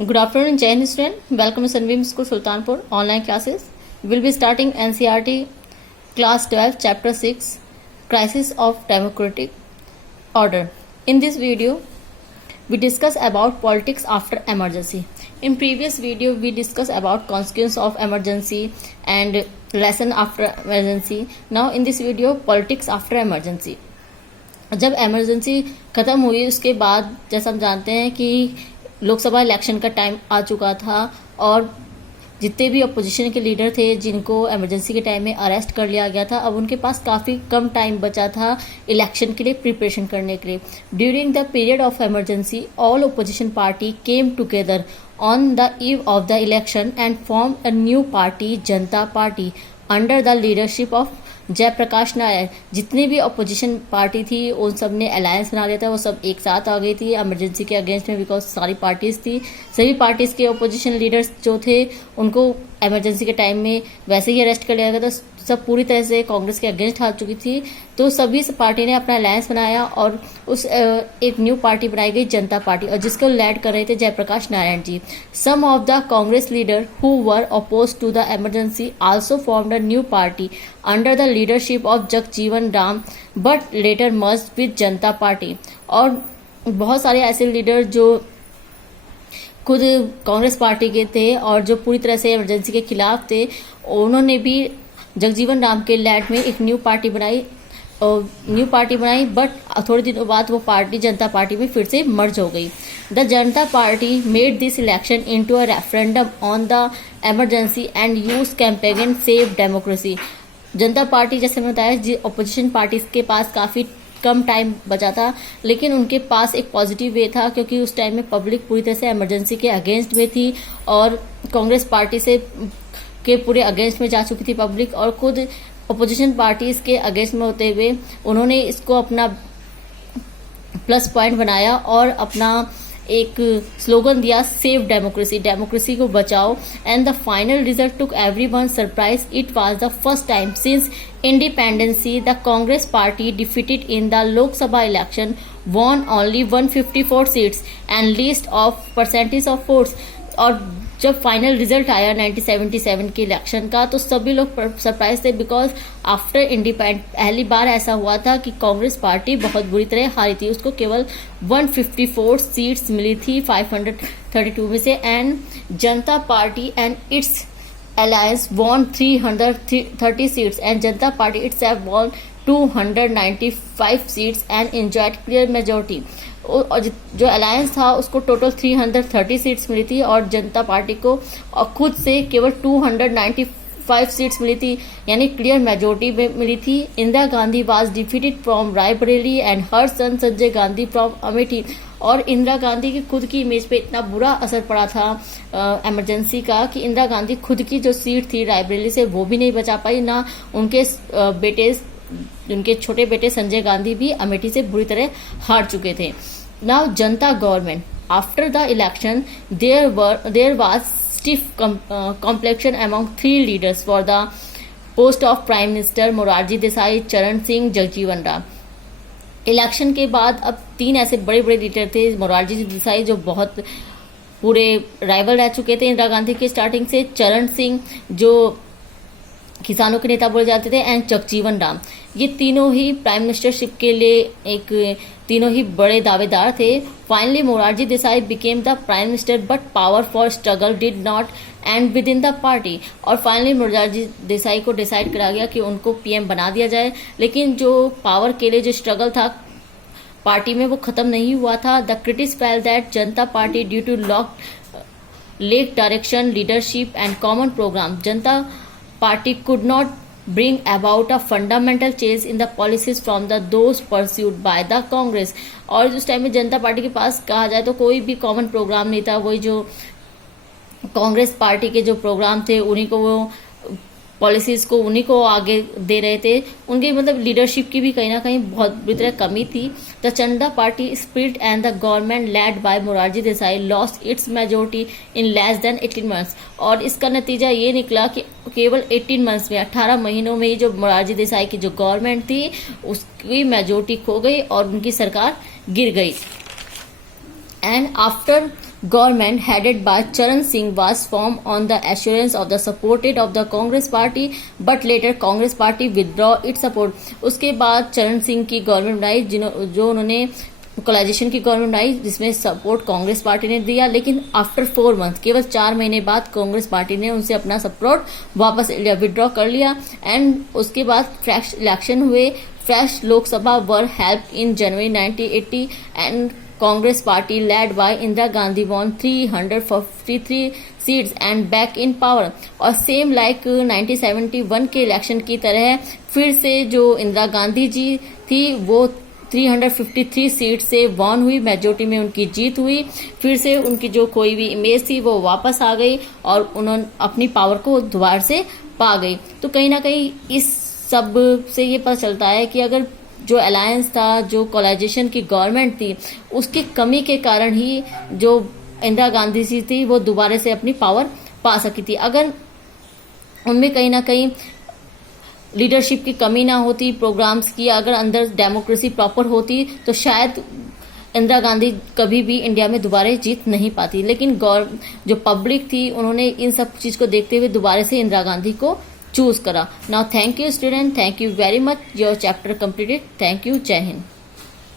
Good afternoon, Jai Hind student. Welcome to Sunbeam School Sultanpur online classes. We'll be starting NCERT class 12 chapter 6 crisis of democratic order. In this video we discuss about politics after emergency. In previous video we discussed about consequence of emergency and lesson after emergency. Now in this video politics after emergency. जब emergency ख़त्म हुई उसके बाद जैसा हम जानते हैं कि लोकसभा इलेक्शन का टाइम आ चुका था और जितने भी अपोजिशन के लीडर थे जिनको इमरजेंसी के टाइम में अरेस्ट कर लिया गया था, अब उनके पास काफ़ी कम टाइम बचा था इलेक्शन के लिए प्रिपरेशन करने के लिए. During the period of emergency all opposition party came together on the eve of the election and form a new party, Janata party, under the leadership of Jayaprakash Narayan. जितनी भी अपोजिशन पार्टी थी उन सब ने अलायंस बना लिया था, वो सब एक साथ आ गई थी इमरजेंसी के अगेंस्ट में, बिकॉज सारी पार्टीज थी. सभी पार्टीज के अपोजिशन लीडर्स जो थे उनको इमरजेंसी के टाइम में वैसे ही अरेस्ट कर लिया गया था. सब पूरी तरह से कांग्रेस के अगेंस्ट आ चुकी थी, तो सभी पार्टी ने अपना अलायंस बनाया और उस एक न्यू पार्टी बनाई गई, जनता पार्टी, और जिसको लीड कर रहे थे Jayaprakash Narayan ji. Some of the Congress leader who were oppose to the emergency also formed a new party under the leadership of Jagjivan Ram but later merged with Janata party. और बहुत सारे ऐसे लीडर जो खुद कांग्रेस पार्टी के थे और जो पूरी तरह से इमरजेंसी के खिलाफ थे, उन्होंने भी जगजीवन राम के लैड में एक न्यू पार्टी बनाई बट थोड़े दिनों बाद वो पार्टी जनता पार्टी में फिर से मर्ज हो गई. The Janata party made this election into a referendum on the emergency and use campaign save democracy. Janata party, जैसे मैं बताया, अपोजिशन पार्टीज के पास काफ़ी कम टाइम बचा था, लेकिन उनके पास एक पॉजिटिव वे था क्योंकि उस टाइम में पब्लिक पूरी तरह से इमरजेंसी के अगेंस्ट में थी और कांग्रेस पार्टी से के पूरे अगेंस्ट में जा चुकी थी पब्लिक, और खुद अपोजिशन पार्टीज के अगेंस्ट में होते हुए उन्होंने इसको अपना प्लस पॉइंट बनाया और अपना एक स्लोगन दिया, सेव डेमोक्रेसी, डेमोक्रेसी को बचाओ. And the final result took everyone surprise. It was the first time since independency the Congress party defeated in the Lok Sabha election, won only 154 seats and least of percentage of votes. और जब final result आया 1977 के election का तो सभी लोग surprise थे, because after independent पहली बार ऐसा हुआ था कि कांग्रेस पार्टी बहुत बुरी तरह हारी थी. उसको केवल 154 सीट्स मिली थी 532 में से, and Janata party and it's alliance won 330 seats and Janata Party itself won 295 seats and enjoyed clear majority. और जो अलायंस था उसको टोटल 330 सीट्स मिली थी और जनता पार्टी को और खुद से केवल 295 सीट्स मिली थी, यानी क्लियर मेजोरिटी मिली थी. Indira Gandhi was defeated from Raebareli and her son Sanjay Gandhi from Amethi. और इंदिरा गांधी की खुद की इमेज पे इतना बुरा असर पड़ा था इमरजेंसी का कि इंदिरा गांधी खुद की जो सीट थी रायबरेली से वो भी नहीं बचा पाई, ना उनके छोटे बेटे संजय गांधी भी अमेठी से बुरी तरह हार चुके थे. Now Janata government after the election there was stiff complexion among 3 leaders for the post of prime minister, Morarji Desai, Charan Singh, Jagjivan Ram. Election के बाद अब 3 ऐसे बड़े बड़े लीडर थे. मोरारजी देसाई जो बहुत पूरे राइवल रह चुके थे इंदिरा गांधी के स्टार्टिंग से, चरण सिंह जो किसानों के नेता बोले जाते थे, एंड जगजीवन राम. ये तीनों ही प्राइम मिनिस्टरशिप के लिए तीनों ही बड़े दावेदार थे. Finally Morarji Desai became the prime minister but power for struggle did not and with in the party. और फाइनली मोरारजी देसाई को डिसाइड करा गया कि उनको पीएम बना दिया जाए, लेकिन जो पावर के लिए जो स्ट्रगल था पार्टी में वो खत्म नहीं हुआ था. The critics felt that Janata party due to lack direction, leadership and common programme, Janata party could not bring about a fundamental change in the policies from those pursued by the Congress. और उस time में जनता party के पास कहा जाए तो कोई भी common programme नहीं था. वही जो कांग्रेस पार्टी के जो प्रोग्राम थे उन्हीं को वो पॉलिसीज को उन्हीं को आगे दे रहे थे. उनकी मतलब लीडरशिप की भी कहीं ना कहीं बहुत बुरी तरह कमी थी. The Janata party split and the government led by Morarji Desai lost its majority in less than 18 months. और इसका नतीजा ये निकला कि केवल 18 मंथ्स में 18 महीनों में ही जो मोरारजी देसाई की जो गवर्नमेंट थी उसकी मेजोरिटी खो गई और उनकी सरकार गिर गई. And after government headed by Charan Singh was formed on the assurance of the supported of the Congress party, but later Congress party withdraw its support. उसके बाद चरण सिंह की गवर्नमेंट बनाई जो उन्होंने कोलाइजेशन की गवर्नमेंट आई जिसमें सपोर्ट कांग्रेस पार्टी ने दिया, लेकिन आफ्टर 4 मंथ केवल 4 महीने बाद कांग्रेस पार्टी ने उनसे अपना सपोर्ट वापस विड्रॉ कर लिया। एंड उसके बाद फ्रेश इलेक्शन हुए, fresh Lok Sabha were held in January 1980 and Congress party led by Indira Gandhi won 343 seats and back in power. और सेम लाइक 1971 के इलेक्शन की तरह फिर से जो इंदिरा गांधी जी थी वो 353 सीट से वॉन हुई, मेजोरिटी में उनकी जीत हुई। फिर से उनकी जो कोई भी इमेज थी वो वापस आ गई और उन्होंने अपनी पावर को दोबारा से पा गई। तो कहीं ना कहीं इस सब से ये पता चलता है कि अगर जो अलायंस था, जो कोलाइजेशन की गवर्नमेंट थी, उसकी कमी के कारण ही जो इंदिरा गांधी जी थी वो दोबारा से अपनी पावर पा सकी थी। अगर उनमें कहीं ना कहीं लीडरशिप की कमी ना होती, प्रोग्राम्स की अगर अंदर डेमोक्रेसी प्रॉपर होती, तो शायद इंदिरा गांधी कभी भी इंडिया में दोबारा जीत नहीं पाती। लेकिन जो पब्लिक थी उन्होंने इन सब चीज को देखते हुए दोबारा से इंदिरा गांधी को चूज करा। Now thank you student, thank you very much, your chapter completed. Thank you, जय हिंद।